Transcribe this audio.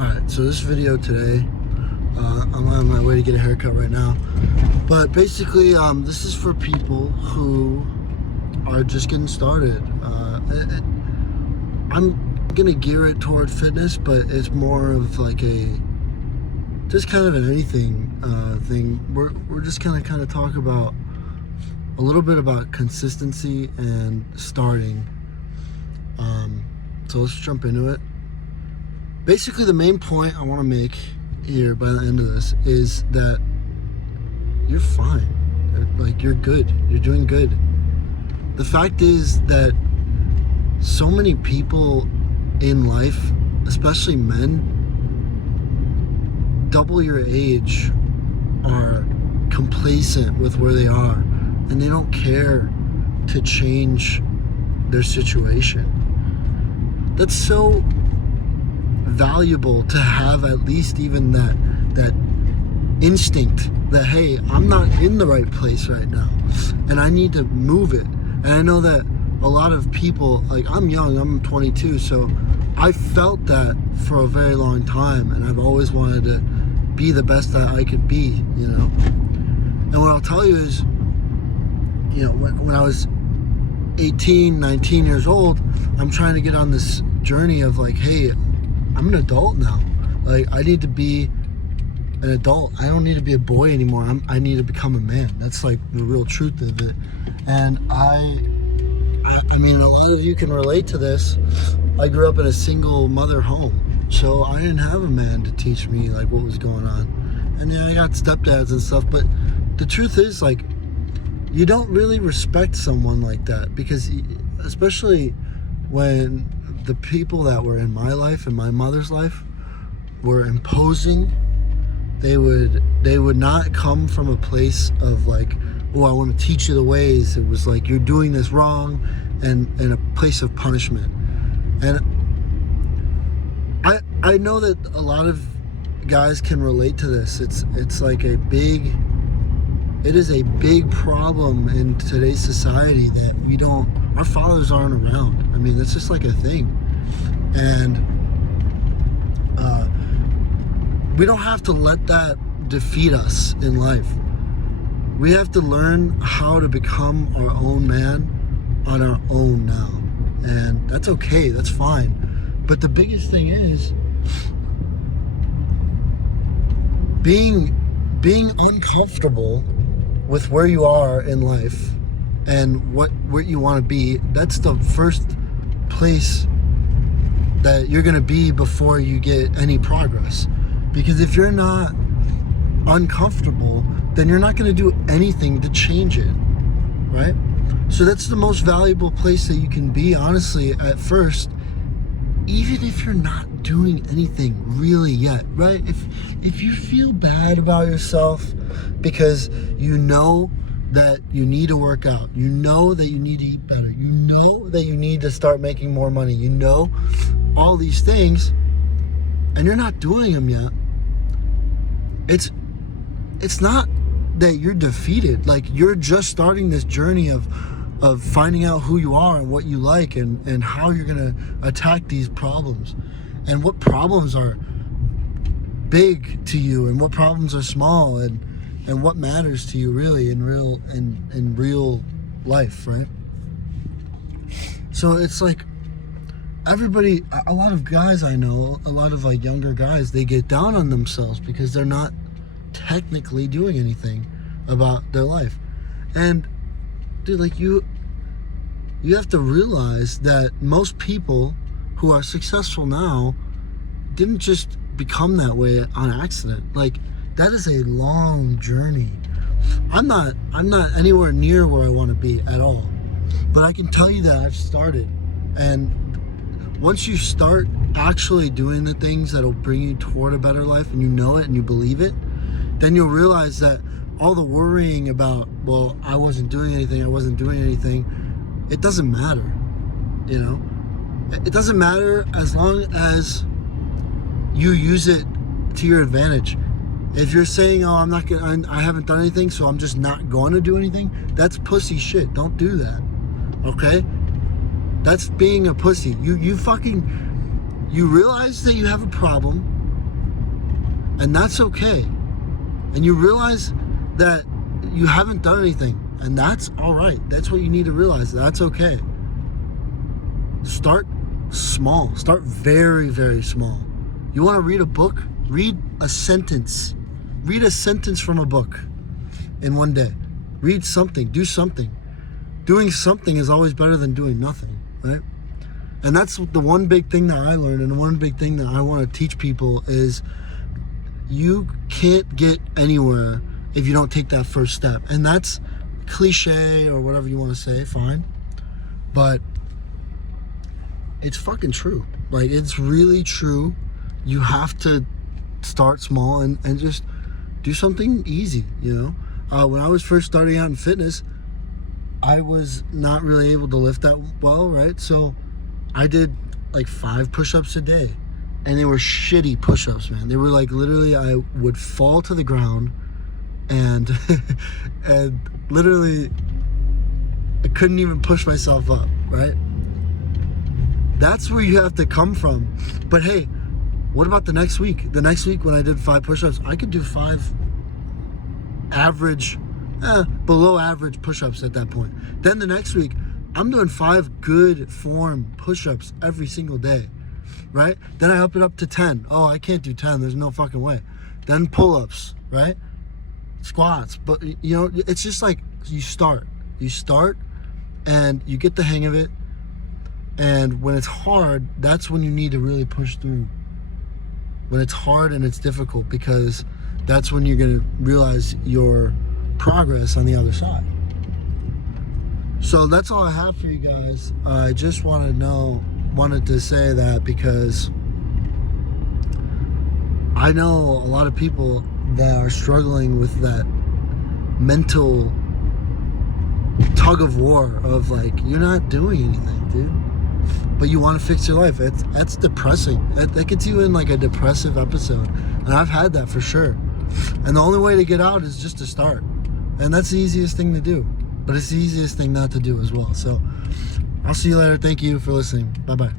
Alright, so this video today, I'm on my way to get a haircut right now. But basically, this is for people who are just getting started. I'm gonna gear it toward fitness, but it's more of like just kind of an anything thing. We're just gonna kind of talk about a little bit about consistency and starting. So let's jump into it. Basically, the main point I want to make here by the end of this is that you're fine. Like, you're good. You're doing good. The fact is that so many people in life, especially men, double your age, are complacent with where they are, and they don't care to change their situation. That's so valuable to have, at least even that instinct that, hey, I'm not in the right place right now and I need to move it. And I know that a lot of people, like, I'm young, I'm 22, so I felt that for a very long time, and I've always wanted to be the best that I could be, you know. And what I'll tell you is, you know, when I was 18, 19 years old, I'm trying to get on this journey of like, hey, I'm an adult now. Like, I need to be an adult. I don't need to be a boy anymore. I need to become a man. That's like the real truth of it. And I mean, a lot of you can relate to this. I grew up in a single mother home, so I didn't have a man to teach me like what was going on. And then I got stepdads and stuff, but the truth is, like, you don't really respect someone like that, because especially when the people that were in my life and my mother's life were imposing, they would not come from a place of like, oh, I want to teach you the ways. It was like, you're doing this wrong, and a place of punishment. And I know that a lot of guys can relate to this. It's like it is a big problem in today's society that our fathers aren't around. I mean, that's just like a thing. And we don't have to let that defeat us in life. We have to learn how to become our own man on our own now. And that's okay, that's fine. But the biggest thing is being uncomfortable with where you are in life and what you want to be. That's the first place that you're going to be before you get any progress. Because if you're not uncomfortable, then you're not going to do anything to change it, right? So that's the most valuable place that you can be, honestly, at first, even if you're not doing anything really yet, right? If you feel bad about yourself because you know that you need to work out, you know that you need to eat better, you know that you need to start making more money, you know all these things, and you're not doing them yet, it's not that you're defeated. Like, you're just starting this journey of finding out who you are and what you like, and how you're gonna attack these problems, and what problems are big to you and what problems are small, and what matters to you really in real life, right? So it's like, everybody, a lot of guys I know, a lot of like younger guys, they get down on themselves because they're not technically doing anything about their life. And dude, like, you have to realize that most people who are successful now didn't just become that way on accident. Like, that is a long journey. I'm not anywhere near where I want to be at all, but I can tell you that I've started. And once you start actually doing the things that'll bring you toward a better life, and you know it and you believe it, then you'll realize that all the worrying about, well, I wasn't doing anything, it doesn't matter, you know? It doesn't matter as long as you use it to your advantage. If you're saying, oh, I haven't done anything, so I'm just not going to do anything, that's pussy shit. Don't do that, okay? That's being a pussy. You realize that you have a problem, And that's okay. And you realize that you haven't done anything, and that's all right. That's what you need to realize. That's okay. Start small. Start very, very small. You want to read a book? Read a sentence. Read a sentence from a book in one day. Read something. Do something. Doing something is always better than doing nothing, right? And that's the one big thing that I learned, and the one big thing that I want to teach people is you can't get anywhere if you don't take that first step. And that's cliche or whatever you want to say, fine. But it's fucking true. Like, it's really true. You have to start small and just do something easy, you know? When I was first starting out in fitness, I was not really able to lift that well, right? So I did like 5 push-ups a day. And they were shitty push-ups, man. They were like, literally, I would fall to the ground and and literally I couldn't even push myself up, right? That's where you have to come from. But hey, what about the next week? The next week when I did 5 push-ups, I could do 5 average, below average push-ups at that point. Then the next week, I'm doing 5 good form push-ups every single day, right? Then I up it up to 10. Oh, I can't do 10. There's no fucking way. Then pull-ups, right? Squats. But, you know, it's just like you start and you get the hang of it. And when it's hard, that's when you need to really push through. When it's hard and it's difficult, because that's when you're going to realize your progress on the other side. So that's all I have for you guys. I just wanted to say that because I know a lot of people that are struggling with that mental tug of war of like, you're not doing anything, dude, but you want to fix your life. That's depressing. That gets you in like a depressive episode, and I've had that for sure. And the only way to get out is just to start, and that's the easiest thing to do, but it's the easiest thing not to do as well. So I'll see you later. Thank you for listening. Bye bye.